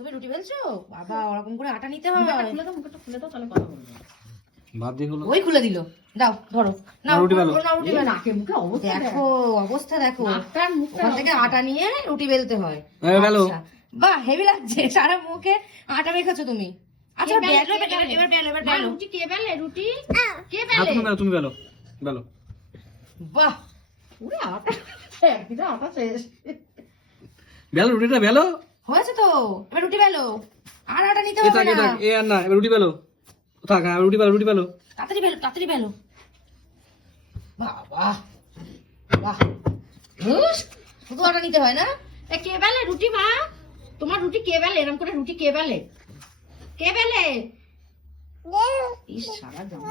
তুমি রুটি বেলছো? বাবা ওরকম করে আটা নিতে হয়। খুলে দাও, মুখটা খুলে দাও, তাহলে কথা বলবো। ভাত দিয়ে হলো। ওই খুলে দিল। দাও ধরো। না রুটি বেলো। না রুটি বেলো। নাকে মুখে অবস্থা দেখো অবস্থা দেখো। নাকটার মুখটা ওখান থেকে আটা নিয়ে রুটি বেলতে হয়। বেলো। আচ্ছা। বাহ হেভি লাগছে, সারা মুখে আটা মেখেছো তুমি। আচ্ছা বেলো এবার বেলো এবার মা, বেলো। রুটি কে বেলে? রুটি কে হ্যাঁ বেলে? তুমি বেলো বেলো। বাহ ওরে আটা, একদিকে আটা শেষ। বেলো রুটিটা বেলো। হয়েছে তো, এবার রুটি বেলো। আর আটা নিতে এ হবে থাক না। এ থাক, এ আর না, এবার রুটি বেলো। থাক, হ্যাঁ রুটি বেলো, রুটি বেলো। তাড়াতাড়ি বেলো তাড়াতাড়ি বেলো। বাবা বাহ শুধু আটা নিতে হয় না? এ কে বেলে রুটি মা? তোমার রুটি কে বেলে? এরকম করে রুটি কে বেলে? কে বেলে? ইস সারা জামা।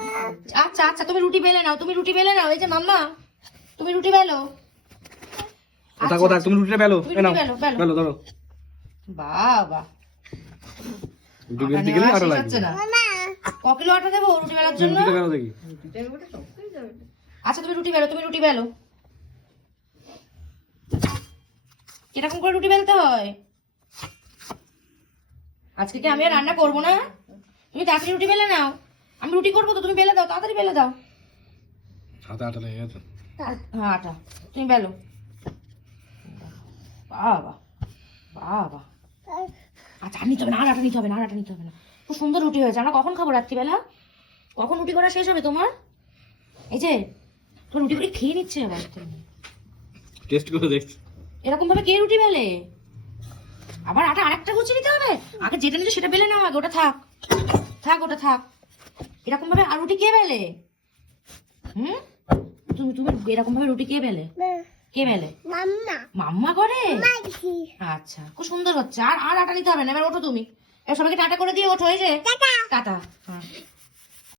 আচ্ছা আচ্ছা তুমি রুটি বেলে নাও, তুমি রুটি বেলে নাও। এই যে মাম্মা তুমি রুটি বেলো। থাক থাক, তুমি রুটিটা বেলো। তুমি এ নাও রুটি বেলো, বেলো। বেলো ধরো। বাবা রুটি বেলতে গেলে আটা লাগবে। না ক কিলো আটা দেবো রুটি বেলার জন্য? রুটিটা বেলো দেখি। রুটিটা এবারে টপকেই যাবে। আচ্ছা তুমি রুটি বেলো, তুমি রুটি বেলো। কিরকম করে রুটি বেলতে হয়? আজকে কি আমি আর রান্না করবো না? তুমি তাড়াতাড়ি রুটি বেলে নাও। আমি রুটি করবো তো, তুমি বেলে দাও, তাড়াতাড়ি বেলে দাও। হাতে আটা লেগে গেছে। হ্যাঁ আটা তুমি বেলো। বাবা বাবা আচ্ছা আর নিতে হবে না, আর আটা নিতে হবে না, আর আটা নিতে হবে না। খুব সুন্দর রুটি হয়েছে। আমরা কখন খাবো রাত্রিবেলা? কখন রুটি করা শেষ হবে তোমার? এই যে তোমার রুটি করে খেয়ে নিচ্ছে আবার। টেস্ট করে দেখছি। এরকম ভাবে কে রুটি বেলে? আবার আটা আরেকটা গুছিয়ে নিতে হবে? আগে যেটা নিতে সেটা বেলে নাও, আগে ওটা থাক থাক ওটা থাক। এরকম ভাবে আর রুটি কে বেলে? হুম তুমি তুমি এরকম ভাবে রুটি কে বেলে? কে বেলে? মাম্মা করে? আচ্ছা খুব সুন্দর হচ্ছে। আর আর আটা নিতে হবে না, এবার ওঠো তুমি। এবার সবাইকে টাটা করে দিয়ে ওঠো। এই যে টাটা। হ্যাঁ